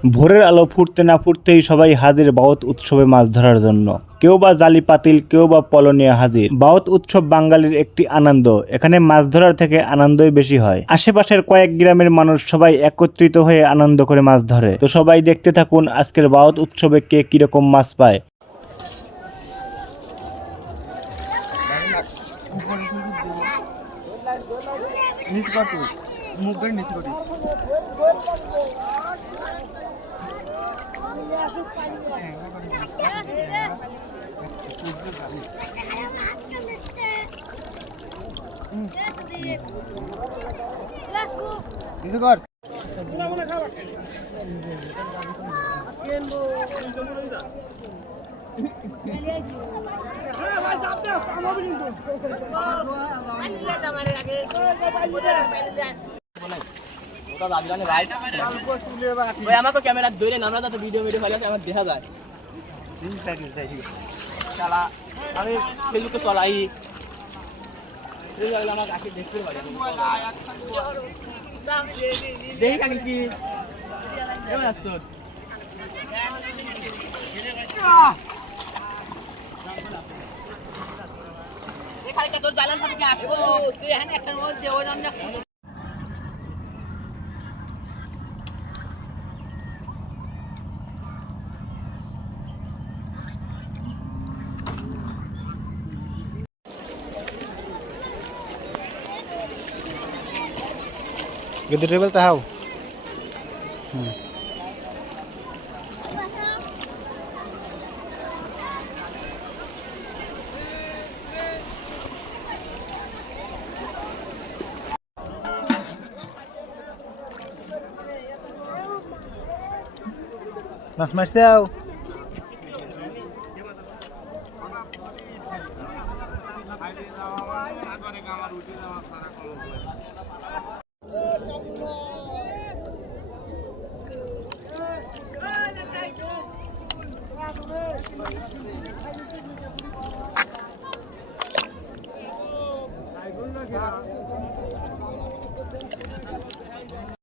ভোরের আলো ফুটতে না ফুটতেই সবাই হাজির বাউত উৎসবে মাছ ধরার জন্য। কেউ বা জালি পাতিল, কেউ বা পল নিয়ে হাজির। বাউত উৎসব বাঙালির একটি আনন্দ। এখানে মাছ ধরার থেকে আনন্দই বেশি হয়। আশেপাশের কয়েক গ্রামের মানুষ সবাই একত্রিত হয়ে আনন্দ করে মাছ ধরে। তো সবাই দেখতে থাকুন আজকের বাউত উৎসবে কে কিরকম মাছ পায়। আমার তো ক্যামেরা ধরে না, আমরা তো ভিডিও ফেলে আমার দেখা যায়। আমি ফেসবুকে চলাই আমার কাছে দেখতে পারি, দেখি কাকি কি কেমন আছো। তোর জ্বালান থেকে আসবো, তুই এখানে একটা মধ্যে ওই নাম Gede rebel tahu. Mas Marcel.